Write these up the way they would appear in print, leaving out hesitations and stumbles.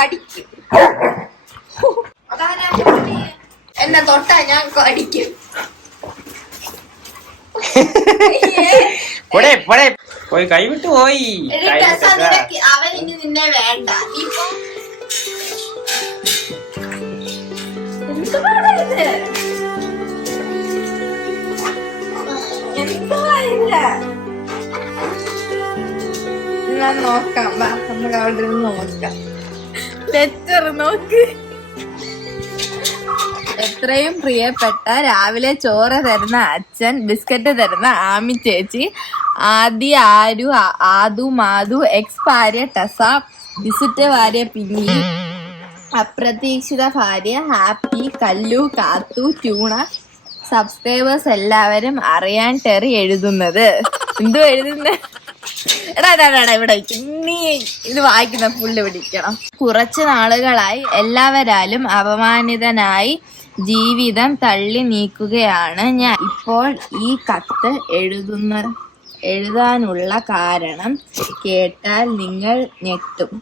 കടിക്കും. എന്നെ തൊട്ടാ ഞാൻ കടിക്കും. പോയി കൈവിട്ട് പോയി. അവൻ ഇനി നിന്നെ വേണ്ട. നോക്കാം, നമുക്ക് അവിടെ നിന്ന് നോക്കാം. ലെറ്റർ നോക്ക്. എത്രയും പ്രിയപ്പെട്ട രാവിലെ ചോറ് തരുന്ന അച്ഛൻ, ബിസ്ക്കറ്റ് തരുന്ന ആമി ചേച്ചി, ആദു മാധു, എക്സ് ഭാര്യ ടെസ, വിസിറ്റ് ഭാര്യ പിങ്കി, അപ്രതീക്ഷിത ഭാര്യ ഹാപ്പി, കല്ലു, കാത്തു, ട്യൂണ. സബ്സ്ക്രൈബേഴ്സ് എല്ലാവരും അറിയാൻ ടെറി എഴുതുന്നത്. എന്തോ എഴുതുന്നത്? എടാ ഇവിടെ നീ ഇത് വായിക്കുന്ന ഫുള്ള് പിടിക്കണം. കുറച്ചു നാളുകളായി എല്ലാവരാലും അപമാനിതനായി ജീവിതം തള്ളി നീക്കുകയാണ് ഞാൻ. ഇപ്പോൾ ഈ കത്ത് എഴുതാനുള്ള കാരണം കേട്ടാൽ നിങ്ങൾ ഞെട്ടും.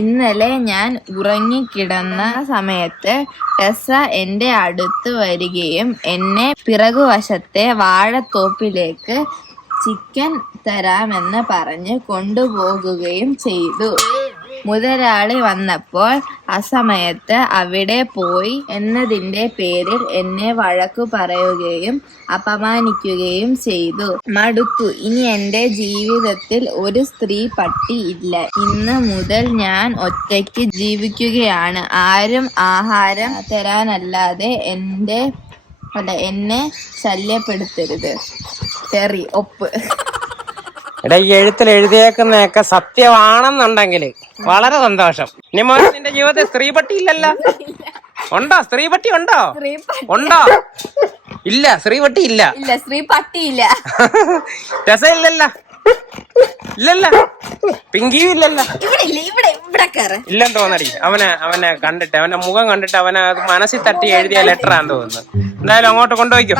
ഇന്നലെ ഞാൻ ഉറങ്ങിക്കിടന്ന സമയത്ത് ടെസ എന്റെ അടുത്ത് വരികയും എന്നെ പിറകുവശത്തെ വാഴത്തോപ്പിലേക്ക് ചിക്കൻ തരാമെന്ന് പറഞ്ഞ് കൊണ്ടുപോകുകയും ചെയ്തു. മുതലാളി വന്നപ്പോൾ അസമയത്ത് അവിടെ പോയി എന്നതിന്റെ പേരിൽ എന്നെ വഴക്കു പറയുകയും അപമാനിക്കുകയും ചെയ്തു. മടുത്തു. ഇനി എന്റെ ജീവിതത്തിൽ ഒരു സ്ത്രീ പട്ടി ഇല്ല. ഇന്ന് മുതൽ ഞാൻ ഒറ്റയ്ക്ക് ജീവിക്കുകയാണ്. ആരും ആഹാരം തരാനല്ലാതെ എന്നെ ശല്യപ്പെടുത്തരുത്. ടെറി. ഒപ്പ്. എടാ, ഈ എഴുത്തിൽ എഴുതിയേക്കുന്നതൊക്കെ സത്യമാണെന്നുണ്ടെങ്കിൽ വളരെ സന്തോഷം. നിന്റെ ജീവിതത്തിൽ സ്ത്രീ പട്ടി ഇല്ലല്ലോ? ഉണ്ടോ? സ്ത്രീ പട്ടി ഉണ്ടോ? ഇല്ല, സ്ത്രീ പട്ടി ഇല്ല. സ്ത്രീ പട്ടി ഇല്ല. ടെസ ഇല്ലല്ലോ? പിങ്കിയും ഇല്ലല്ലോ? ഇല്ലെന്ന് തോന്നടി. അവനെ കണ്ടിട്ട്, അവന്റെ മുഖം കണ്ടിട്ട് അവനെ അത് മനസ്സിൽ തട്ടി എഴുതിയ ലെറ്ററാന്ന് തോന്നുന്നു. എന്തായാലും അങ്ങോട്ട് കൊണ്ടുപോയിക്കോ.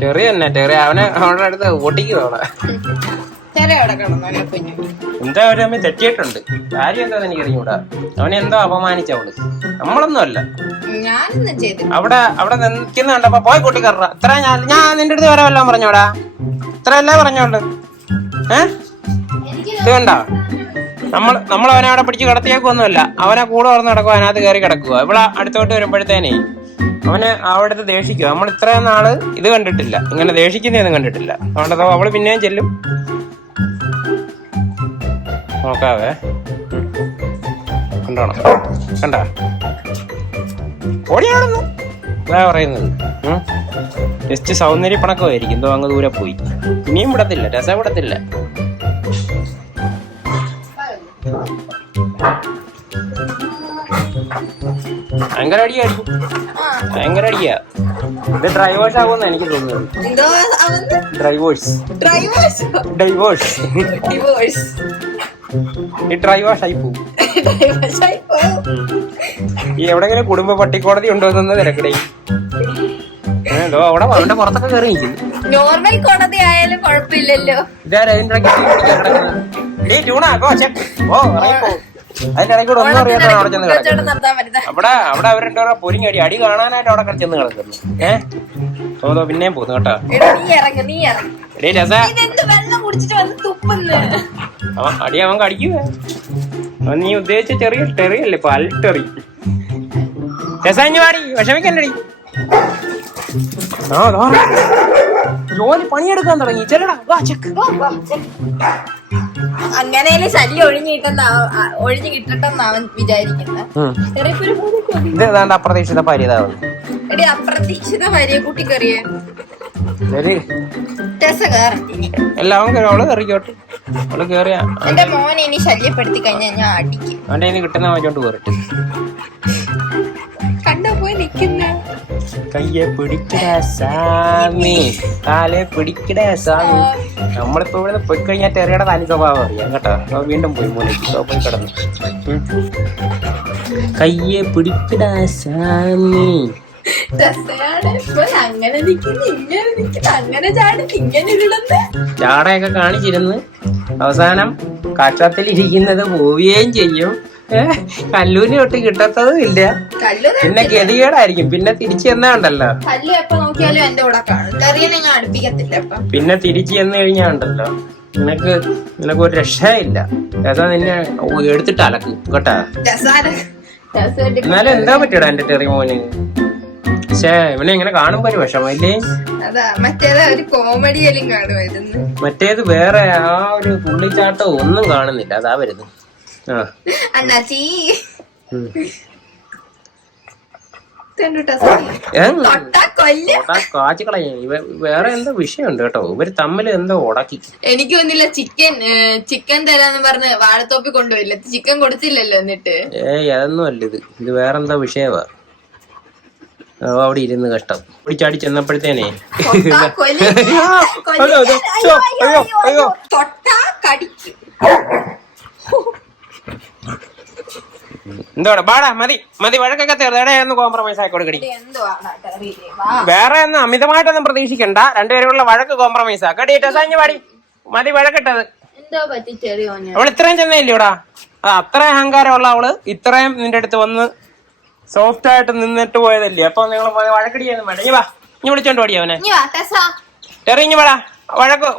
ടെറി അവനെ അവളുടെ അടുത്ത് ഓട്ടിക്കും. അവിടെ എന്താ ഒരു അമ്മ തെറ്റിയിട്ടുണ്ട്. കാര്യം എന്താന്ന് എനിക്ക് അറിഞ്ഞൂടാ. അവനെ എന്തോ അപമാനിച്ചവള്. നമ്മളൊന്നും അല്ല. അവിടെ നിൽക്കുന്ന കണ്ടപ്പോ പോയി കൂട്ടിക്കറ. ഇത്ര ഞാൻ നിന്റെ അടുത്ത് വരെ വല്ലതും പറഞ്ഞോടാ? ഇത്രയല്ലേ പറഞ്ഞോണ്ട്? ഇത് കണ്ടോ? നമ്മൾ അവനെ അവിടെ പിടിച്ച് കിടത്തിയേക്കൊന്നുമല്ല. അവനെ കൂടെ വളർന്ന് കിടക്കുക, അതിനകത്ത് കയറി കിടക്കുക. ഇവിടെ അടുത്തോട്ട് വരുമ്പോഴത്തേനെ അവന് അവിടുത്തെ ദേഷിക്കുക. നമ്മൾ ഇത്രയും നാള് ഇത് കണ്ടിട്ടില്ല, ഇങ്ങനെ ദേഷിക്കുന്നതൊന്നും കണ്ടിട്ടില്ല. അതുകൊണ്ട് അവള് പിന്നെയും ചെല്ലും. നോക്കാവേ, കണ്ടോണം? കണ്ട ഓടിയാടുന്നു. അതാ പറയുന്നത്. ജസ്റ്റ് സൗന്ദര്യ പണക്കമായിരിക്കും. എന്തോ അങ്ങ് ദൂരെ പോയി. ഇനിയും വിടത്തില്ല, രസ വിടത്തില്ല. ഭയങ്കര അടിയാ. ഇത് ഡ്രൈവേഴ്സ് ആകുമെന്ന് എനിക്ക് തോന്നുന്നത്. ഡൈവോഴ്സ് ഈ ഡ്രൈവേഴ്സ് ആയി പോവും. ഈ എവിടെങ്കിലും കുടുംബ പട്ടിക്കോടതി ഉണ്ടോന്ന് തിരക്കടേ. എന്തോ അവിടെ അവന്റെ പുറത്തൊക്കെ കയറി നിൽക്കുന്നു. നോർമൽ കോടതി ആയാലും കുഴപ്പമില്ലല്ലോ. ഇതാ രവീന്ദ്ര അതിന്റെ ഇടയ്ക്ക് കൂടെ ഒന്നും അറിയാതെ അവിടെ ചെന്ന് കിടക്കുന്നു. അവിടെ അവരുടെ പൊരിങ്ങടി അടി കാണാനായിട്ട് അവിടെ ചെന്ന് കിടക്കുന്നു. തോന്നോ പിന്നെയും പോന്നു കേട്ടോ. അടി അവൻ കടിക്കുവേ. നീ ഉദ്ദേശിച്ച ചെറിയ ടെറിയല്ലേ? പൽടെറി. രസാഞ്ഞു പാടി വിഷമിക്കണ്ടടി. ജോലി പണിയെടുക്കാൻ തുടങ്ങി. ചെല്ലടാ. അങ്ങനെ ശല്യം ഒഴിഞ്ഞു കിട്ടട്ടെന്ന് അവൻ വിചാരിക്കുന്നത്. അപ്രതീക്ഷിത ഭാര്യതാവും. എടി, അപ്രതീക്ഷിത ഭാര്യയെ കൂട്ടി കയറിയേ. എല്ലാവരും അവള് കയറിക്കോട്ടെ. അവള് കേറിയ എന്റെ മോനെ ഇനി ശല്യപ്പെടുത്തി കഴിഞ്ഞാൽ ഞാൻ അടിക്കും. അവന്റെ ഇനി കിട്ടുന്ന വാങ്ങിച്ചോണ്ട് പോരട്ടെ. കണ്ടോ പോയി നിക്കുന്ന. കയ്യെ പിടിക്കടാ സാമി, കാലെ പിടിക്കടാ സാമി. നമ്മളിപ്പോ ഇവിടെ പോയി കഴിഞ്ഞാൽ ടെറിയുടെ തനി സ്വഭാവം അറിയാം കേട്ടോ. വീണ്ടും പോയി മോലേക്ക് പോയി കിടന്നു. കയ്യെ പിടിക്കടാ സാമി, ടെസ്സയാണ് ഇപ്പൊ അങ്ങനെ നിക്കുന്നു, ഇങ്ങനെ നിക്കുന്നു, അങ്ങനെ ചാടി ഇങ്ങനെ ഇടുന്നത്. ചാടയൊക്കെ കാണിച്ചിരുന്ന് അവസാനം കക്ഷത്തിൽ ഇരിക്കുന്നത് പോവുകയും ചെയ്യും. കല്ലൂന് തൊട്ട് കിട്ടത്തതും ഇല്ല. പിന്നെ ഗതികേടായിരിക്കും. പിന്നെ തിരിച്ചു ചെന്നുണ്ടല്ലോ, കല്ലു എപ്പോ നോക്കിയാലും എന്റെ കൂടെ കാണും. കറിയെ ഞാൻ അടുപ്പിക്കത്തില്ല. പിന്നെ തിരിച്ചു ചെന്ന് കഴിഞ്ഞാണ്ടല്ലോ നിനക്ക് ഒരു രക്ഷയില്ല. നിന്നെ എടുത്തിട്ട് അലക്കും കേട്ടാ. എന്നാലും എന്താ പറ്റിയടാ എന്റെ ചെറിയ മോന്? പക്ഷേ ഇവനെ ഇങ്ങനെ കാണുമ്പോ ഒരു വിഷമല്ലേ? മറ്റേത് ഒരു കോമഡിയിലും കാണുമായിരുന്നു. മറ്റേത് വേറെ ആ ഒരു തുള്ളിച്ചാട്ടം ഒന്നും കാണുന്നില്ല. അതാ വരുന്നു. അണ്ണാച്ചി കാച്ചിക്കളയ വേറെ എന്തോ വിഷയമുണ്ട് കേട്ടോ. ഇവര് തമ്മിൽ എന്തോ ഉടക്കി. എനിക്ക് ഒന്നില്ല, ചിക്കൻ തരാന്ന് പറഞ്ഞ് വാഴത്തോപ്പി കൊണ്ടുപോയില്ല, ചിക്കൻ കൊടുത്തില്ലല്ലോ. എന്നിട്ട് അതൊന്നും അല്ല ഇത് വേറെന്തോ വിഷയവാ. അവിടെ ഇരുന്ന് കഷ്ടം പിടിച്ചാടി ചെന്നപ്പോഴത്തേനെ എന്തോടാ ബാടാ മതി വഴക്കൊക്കെ തീർന്ന് കോംപ്രമൈസ് ആക്കി കൊടുക്കടി. വേറെ ഒന്നും അമിതമായിട്ടൊന്നും പ്രതീക്ഷിക്കണ്ട. രണ്ടുപേരുള്ള വഴക്ക് കോംപ്രമൈസ് ആക്കടി. ടെസാഞ്ഞ് പാടി മതി വഴക്കിട്ടത്. അവൾ ഇത്രയും ചെന്നേല്ലോടാ. അത്രയും അഹങ്കാരമുള്ള അവള് ഇത്രയും നിന്റെ അടുത്ത് വന്ന് സോഫ്റ്റ് ആയിട്ട് നിന്നിട്ട് പോയതല്ലേ. അപ്പൊ നിങ്ങൾ വഴക്കടിയൊന്നും വേണ്ട. വാ, ഇനി വിളിച്ചോണ്ട് പാടി അവനെ. ടെറിഞ്ഞു വാടാ,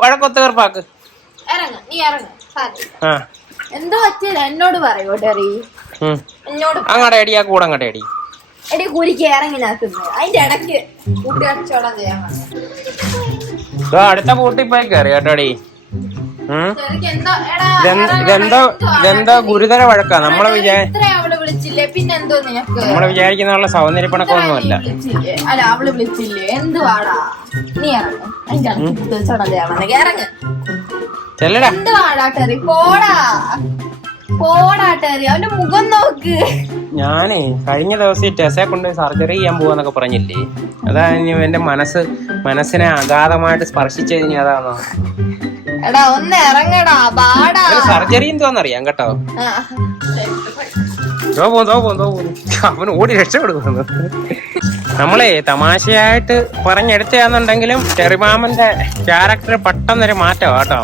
വഴക്കൊത്ത് തീർപ്പാക്ക്. എന്തോ പറ്റില്ല എന്നോട് പറയോ ടെറി? അങ്ങടെ അടി, ആ കൂടെ അങ്ങടെ അടി. എടി കൂലിക്ക് ഇറങ്ങി നാക്കുന്നത് അതിന്റെ ഇടയ്ക്ക് കൂട്ടി അടിച്ചോടാൻ ചെയ്യാൻ അടുത്ത കൂട്ടിപ്പോയി കയറി കേട്ടോടി. ഇതെന്തോ ഗുരുതര വഴക്കാ. നമ്മളെ വിചാരിക്കുന്ന സൗന്ദര്യപ്പണക്കൊന്നുമല്ല. അല്ല അവള് വിളിച്ചില്ലേ? എന്തുവാടാ നീ ഇറങ്ങ്. ചെല്ലടാ. എന്തുവാടാ ടെറി? പോടാ ടെറി, അവന്റെ മുഖം നോക്ക്. ഞാനേ കഴിഞ്ഞ ദിവസം ടെസയെ കൊണ്ട് സർജറി ചെയ്യാൻ പോവാന്നൊക്കെ പറഞ്ഞില്ലേ? അതാ എന്റെ മനസ്സിനെ അഗാധമായിട്ട് സ്പർശിച്ചതിന് അതാണോ? എടാ ഒന്ന് ഇറങ്ങടാ, ബാടാ. സർജറി എന്തോന്നറിയാം കേട്ടോ. അവൻ ഓടി രക്ഷപ്പെടുന്നു. നമ്മളെ തമാശയായിട്ട് പറഞ്ഞെടുത്താന്നുണ്ടെങ്കിലും ടെറിമാമന്റെ ക്യാരക്ടർ പെട്ടെന്നൊരു മാറ്റം കേട്ടോ.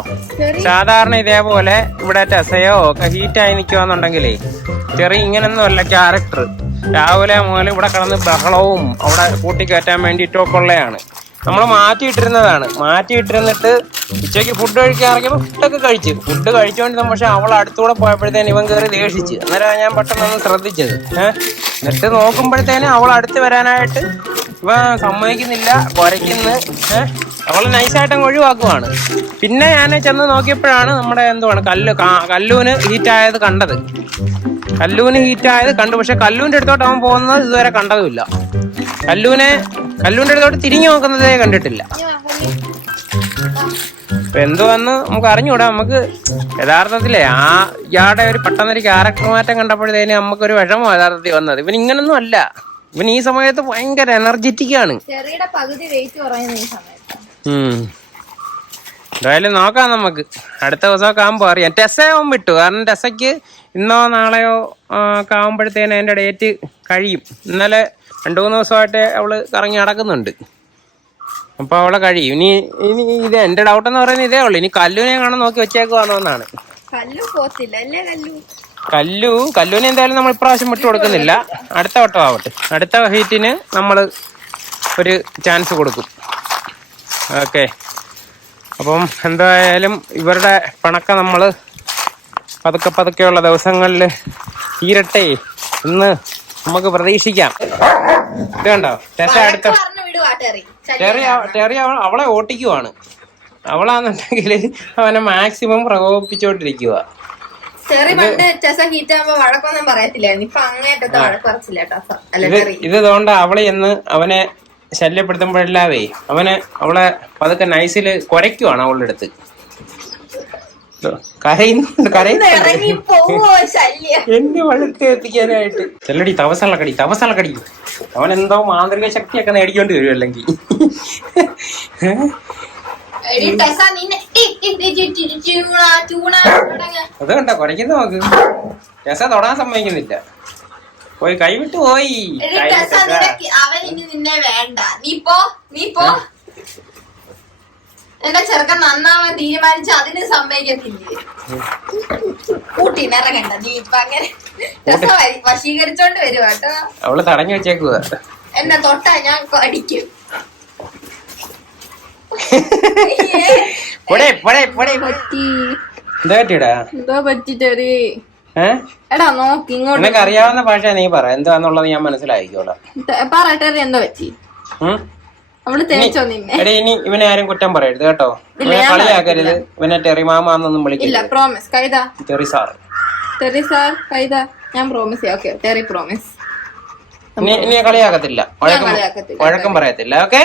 സാധാരണ ഇതേപോലെ ഇവിടെ ടെസയോ ഒക്കെ ഹീറ്റായി നിൽക്കുവാന്നുണ്ടെങ്കിലേ ചെറിയ ഇങ്ങനൊന്നും അല്ല ക്യാരക്ടർ. രാവിലെ മുതൽ ഇവിടെ കിടന്ന് ബഹളവും അവിടെ കൂട്ടിക്കയറ്റാൻ വേണ്ടിയിട്ടൊക്കെ ഉള്ളതാണ്. നമ്മൾ മാറ്റിയിട്ടിരുന്നിട്ട് ഉച്ചയ്ക്ക് ഫുഡ് കഴിക്കാൻ ഇറങ്ങിയപ്പോൾ ഫുഡ് കഴിച്ചോണ്ടിരുന്നു. പക്ഷെ അവൾ അടുത്തൂടെ പോയപ്പോഴത്തേന് ഇവൻ കയറി ദേഷിച്ച്. അന്നേരം ഞാൻ പെട്ടെന്നൊന്ന് ശ്രദ്ധിച്ചത്. എന്നിട്ട് നോക്കുമ്പോഴത്തേന് അവൾ അടുത്ത് വരാനായിട്ട് ഇവ സമ്മതിക്കുന്നില്ല, കുരയ്ക്കുന്നു. അവളെ നൈസായിട്ട് ഒഴിവാക്കുവാണ്. പിന്നെ ഞാൻ ചെന്ന് നോക്കിയപ്പോഴാണ് നമ്മുടെ കല്ലൂന് ഹീറ്റായത് കണ്ടത്. പക്ഷെ കല്ലൂന്റെ അടുത്തോട്ട് അവൻ പോകുന്നത് ഇതുവരെ കണ്ടതുമില്ല. കല്ലൂന്റെ അടുത്തോട്ട് തിരിഞ്ഞു നോക്കുന്നതേ കണ്ടിട്ടില്ല. അപ്പൊ എന്തുവന്ന് നമുക്ക് അറിഞ്ഞൂടാ. നമുക്ക് യഥാർത്ഥത്തിലേ ഇയാളുടെ ഒരു പെട്ടെന്നൊരു ക്യാരക്ടർ മാറ്റം കണ്ടപ്പോഴത്തേന് നമുക്കൊരു വിഷമം യഥാർത്ഥത്തിൽ വന്നത്. ഇവൻ ഇങ്ങനൊന്നും അല്ല. ഇവൻ ഈ സമയത്ത് ഭയങ്കര എനർജറ്റിക് ആണ്. എന്തായാലും നോക്കാം നമുക്ക്. അടുത്ത ദിവസമൊക്കെ ആകുമ്പോൾ അറിയാം. ടെസ്സയാവും വിട്ടു. കാരണം ടെസ്സയ്ക്ക് ഇന്നോ നാളെയോ ഒക്കെ ആകുമ്പോഴത്തേന് അതിൻ്റെ ഡേറ്റ് കഴിയും. ഇന്നലെ 2-3 ദിവസമായിട്ട് അവള് കറങ്ങി നടക്കുന്നുണ്ട്. അപ്പൊ അവളെ കഴിയും. ഇനി ഇത് എന്റെ ഡൗട്ട് എന്ന് പറയുന്നത് ഇതേ ഉള്ളു. ഇനി കല്ലുവിനെ കാണാൻ നോക്കി വെച്ചേക്കുവാന്നോന്നാണ്. കല്ലുവിനെ എന്തായാലും നമ്മൾ ഇപ്രാവശ്യം വിട്ടു കൊടുക്കുന്നില്ല. അടുത്ത വട്ടം ആവട്ടെ. അടുത്ത ഹീറ്റിന് നമ്മൾ ഒരു ചാൻസ് കൊടുക്കും. ഓക്കെ. അപ്പം എന്തായാലും ഇവരുടെ പണക്കം നമ്മൾ പതുക്കെയുള്ള ദിവസങ്ങളിൽ തീരട്ടെ എന്ന് നമുക്ക് പ്രതീക്ഷിക്കാം. ഇത് കണ്ടോ ടെസ അടുത്ത ടെറി അവളെ ഓട്ടിക്കുവാണ്. അവളാന്നുണ്ടെങ്കിൽ അവനെ മാക്സിമം പ്രകോപിപ്പിച്ചോണ്ടിരിക്കുക. ഇത് അതുകൊണ്ട് അവളെ എന്ന് അവനെ ശല്യപ്പെടുത്തുമ്പോഴല്ലാവേ അവളെ പതുക്കെ നൈസിൽ കുരയ്ക്കുവാണ് അവളുടെ അടുത്ത്. എന്നെ വഴുക്ക് എത്തിക്കാനായിട്ട്. ചെല്ലടി തവസളക്കടി. അവനെന്തോ മാന്ത്രിക ശക്തിയൊക്കെ നേടിക്കൊണ്ട് വരും. അല്ലെങ്കിൽ അത് കണ്ടോ കുരയ്ക്കുന്ന നോക്ക്. ടെസ തൊടാൻ സമ്മതിക്കുന്നില്ല. പോയി കൈവിട്ട് പോയി. എടി ടെസ്സ, അവൻ ഇനി നിന്നെ വേണ്ട. നീ പോ. എന്റെ ചെറുക്കൻ നന്നാവാൻ തീരുമാനിച്ച അതിന് സമ്മതിക്കത്തില്ലേ? കൂട്ടിനിറങ്ങണ്ട നീ ഇപ്പൊ അങ്ങനെ. ടെസ്സ വശീകരിച്ചോണ്ട് വരുവാ കേട്ടോ. അവള് തടഞ്ഞു വെച്ചേക്കുക. എന്നെ തൊട്ടാ ഞാൻ അടിക്കും. എന്തോ പറ്റിട്ടൊരു എടാ നോക്കി ഇങ്ങോട്ട്. നിനക്ക് അറിയാവുന്ന ഭാഷ നീ പറ, എന്താന്നുള്ളത് ഞാൻ മനസ്സിലായിക്കോളാം. പറട്ടെ എന്തോ പറ്റി. അവള് തേച്ചോ നിന്നെ? എടേ ഇനി ഇവനെ ആരും കുറ്റം പറയരുത് കേട്ടോ. ഇവനെ കളിയാക്കരുത്. ഇവനെ ടെറിമാമാന്നൊന്നും വിളിക്കില്ല. പ്രോമിസ് കൈതാ. ടെറി സാർ കൈതാ. ഞാൻ പ്രോമിസ്. Okay Terry promise. ഇനി കളിയാക്കത്തില്ല, വഴക്കം പറയത്തില്ല. ഓക്കെ.